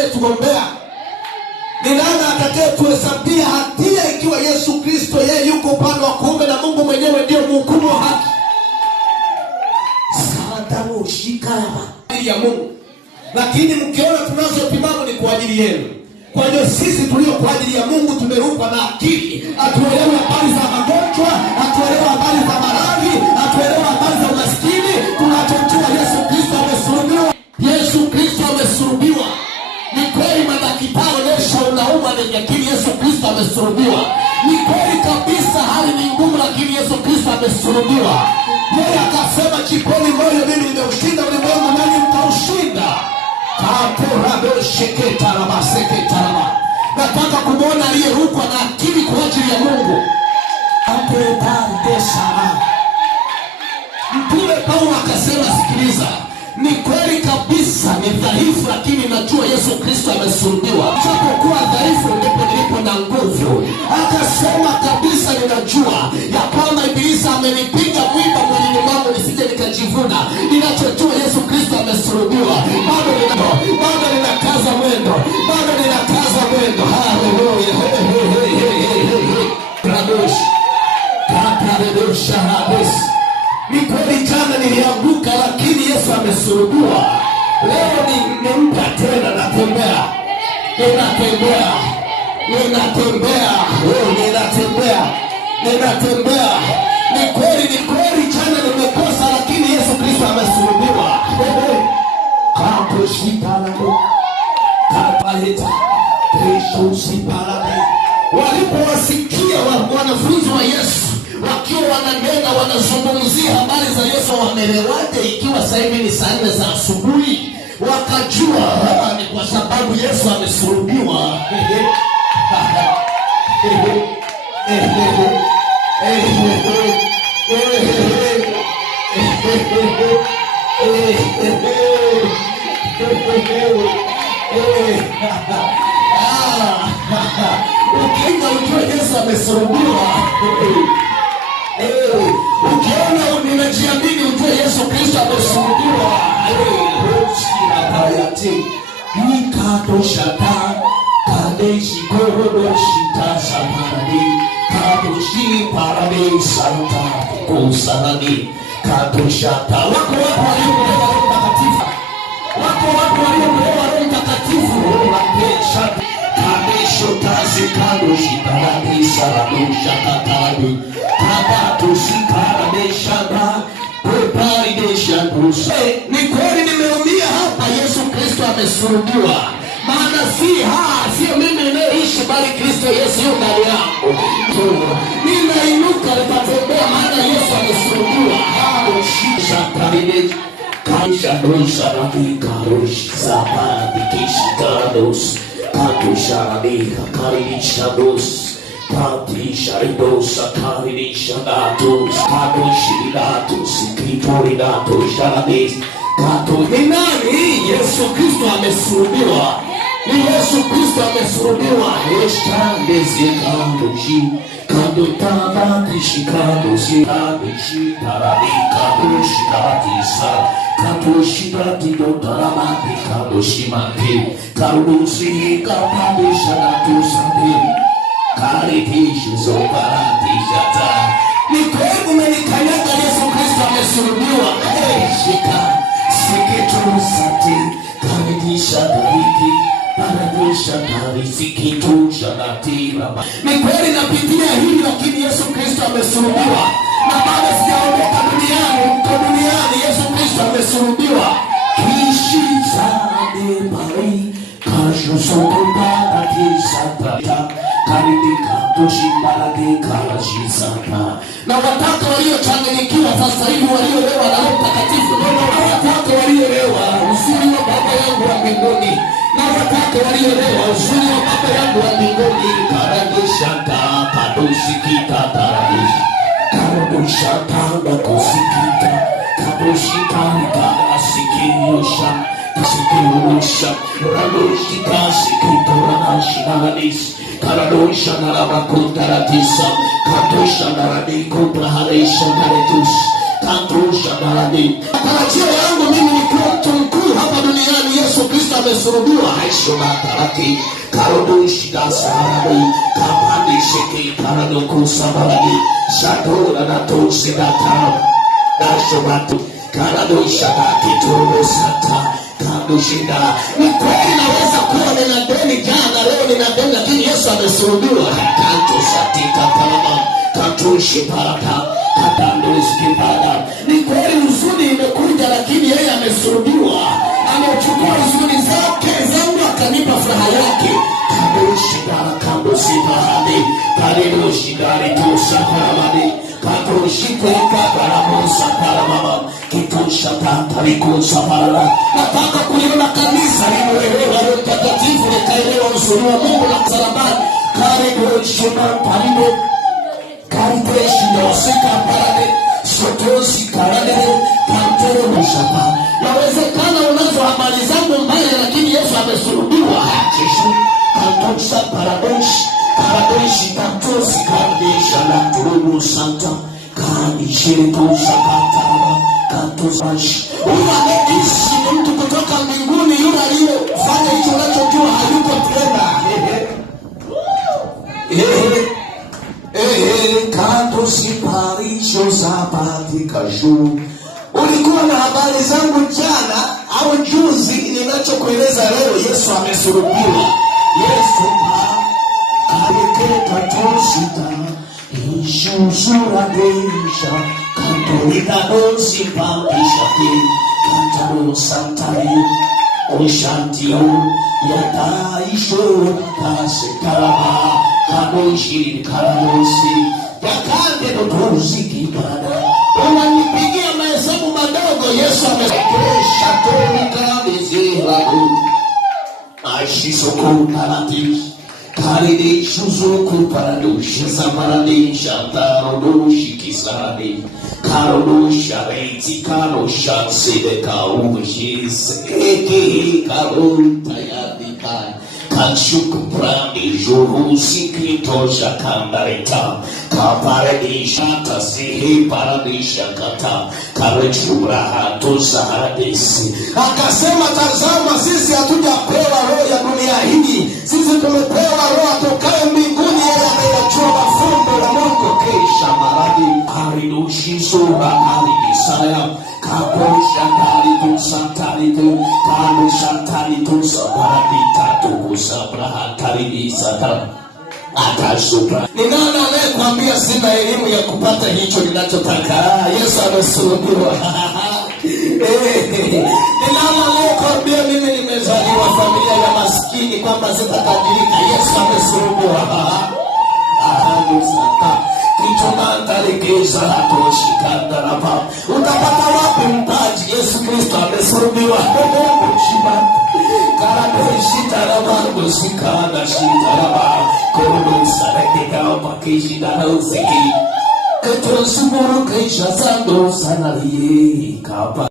anayetuombea? Ni nani atakaye tuhesabia hatia ikiwa Yesu Kristo yeye yuko upande wa kuume na Mungu mwenyewe ndio mhukumu wa haki? Saadamu shikama ya Mungu. Lakini mkiona tunazo timamu ni kwa ajili yenu. Kwa hiyo sisi tulio kwa ajili ya Mungu tumerukwa na akili. Hatuelewi habari za magonjwa, hatuelewi habari za maradhi, hatuelewi habari za umaskini. Tunachojua Yesu Kristo amesulubiwa. Yesu Kristo amesulubiwa. Ni kweli madaktari wanaonyesha unauma, lakini Yesu Kristo amesulubiwa. Ni kweli kabisa hali ni ngumu, lakini Yesu Kristo amesulubiwa. Yeye akasema, jipeni moyo, mimi nimeushinda ulimwengu nanyi mtaushinda. Nataka kumwona aliyerukwa na akili kwa ajili ya Mungu. Mtume Paulo akasema, sikiliza, ni kweli kabisa ni dhaifu, lakini najua Yesu Kristo amesulubiwa. Japokuwa dhaifu ndipo nilipo na nguvu. Akasema kabisa, ninajua ya kwamba Ibilisi amenipiga mwiba mwilini mwangu nisije nikajivuna. Ninachojua Yesu Kristo amesulubiwa. Bado ninakaza mwendo. Bado ninakaza mwendo. Haleluya. Ni kweli jana nilianguka, lakini Yesu amesulubiwa. Leo ni mpya tena, natembea. Ni kweli jana nimekosa, lakini Yesu Kristo amesulubiwa. Walipowasikia wanafunzi wa Yesu wakiwa wananena, wanazungumzia habari za Yesu, wamelewaje ikiwa sasa hivi ni saa 4 za asubuhi? Wakajua ni kwa sababu Yesu amesulubiwa. Ukienda ujue Yesu amesulubiwa. Ukiona ninajiamini ujue Yesu Kristo amesulubiwa. Wako watu waliopewa Roho Mtakatifu. Ni kweli nimeumia hapa, Yesu Kristo amesulubiwa. Maana sio mimi ninayeishi, bali Kristo Yesu yuko ndani yangu. Ninainuka nitatembea, maana Yesu amesulubiwa. Ni nani? Yesu Kristo amesulubiwa. Ni Yesu Kristo amesulubiwa. Ni kweli umenikanyaga, Yesu Kristo amesulubiwa. Ni kweli napitia hili, lakini Yesu Kristo amesulubiwa. Na bado sijaondoka duniani, mko duniani, Yesu Kristo amesulubiwa. Na wataka waliochanganyikiwa sasa hivi, waliolewa na Roho Mtakatifu, na wataka waliolewa uzuri wa Baba yangu wa mbinguni, na wataka waliolewa uzuri wa Baba yangu wa mbinguni. Karadishaka kadosikita taradisha karadishaka kusikita kadoshika kasikiyosha kasikiyosha radoshika sikitorashinalis karadosha narabakuntaratisa katosha naradikupraharesha naretus katosha naradi. Tarajio yangu mimi ni kuwa mtu mkuu hapa duniani. Yesu Kristo amesulubiwa haisho mataraki karodoshi dasarani kapandishiki paradokusabani shadora na tosi data dasho matu karadosha dakiturusata kadushinda. Ni kweli naweza kuwa nina deni jana, leo nina deni, lakini Yesu amesulubiwa. Kanto satika palama katushi parata katanduski pada. Ni kweli huzuni imekuja, lakini yeye amesulubiwa. Amechukua huzuni zake zangu akanipa furaha yake. Kadushi para kadusi paradi karidoshi gari tusa paramadi katushi kweka paramosa paramama kitusha tantarikusa parala. Nataka kuliona kanisa limeelewa Roho Mtakatifu, likaelewa uzuri wa Mungu na msalabani. Karidoshi parado karidoshi dosika parade sotosi karade kantoro mushapa. Yawezekana unazo habari zangu mbaya, lakini Yesu amesulubiwa. Kisha kantosa paradoshi paradoshi kantosi kardesha la turubu santa kanishirikusa katara kantosashi. Unaishi ni mtu kutoka mbinguni, yule aliyefanya hicho unachojua hayuko tena. Kantosi parisho zapati kashu. Ulikuwa na habari zangu jana au juzi, ninachokueleza leo Yesu amesulubiwa. Yesu alike katosita ishusura deisha kantorita dosi papisha ki kantaro santari oshantio yataisho kasekaraba kadoshi karadosi yakande dodosi kibada. Unanipigia mahesabu madogo. Yesu amesha tonika bizirabu ashisoko paradish karide shuzuku paradosh zamaradish atarodoshi kisaradi karodosha reiti karosha sedeka umshis eke karota yadika kanshuku prandi jurusi kitosha kandareta kaparadisha tasihi paradisha kata karechura hatosa haradisi. Akasema, tazama sisi hatujapewa roho ya dunia hii, sisi tumepewa roho atokaye mbinguni, yeye anayejua mafumbo ya Mungu. Kisha maradi haridushi sura haridisaya kaposha taritu kanusha taritu saparadita tukusabraha taridisa atashuka. Ni nani anayekwambia sina elimu ya kupata hicho ninachotaka? Yesu amesulubiwa. Ni nani anayekwambia mimi nimezaliwa familia ya maskini kwamba sitatajirika? Yesu amesulubiwa. Kichomantalikiza hatoshikanda na papa. Utapata wapi mpaji? Yesu Kristo amesulubiwa. Karadoshitarabango sikana shitaraba korodosareke pakishidana usiki ketosumuru keisha sando sanaliye kapa.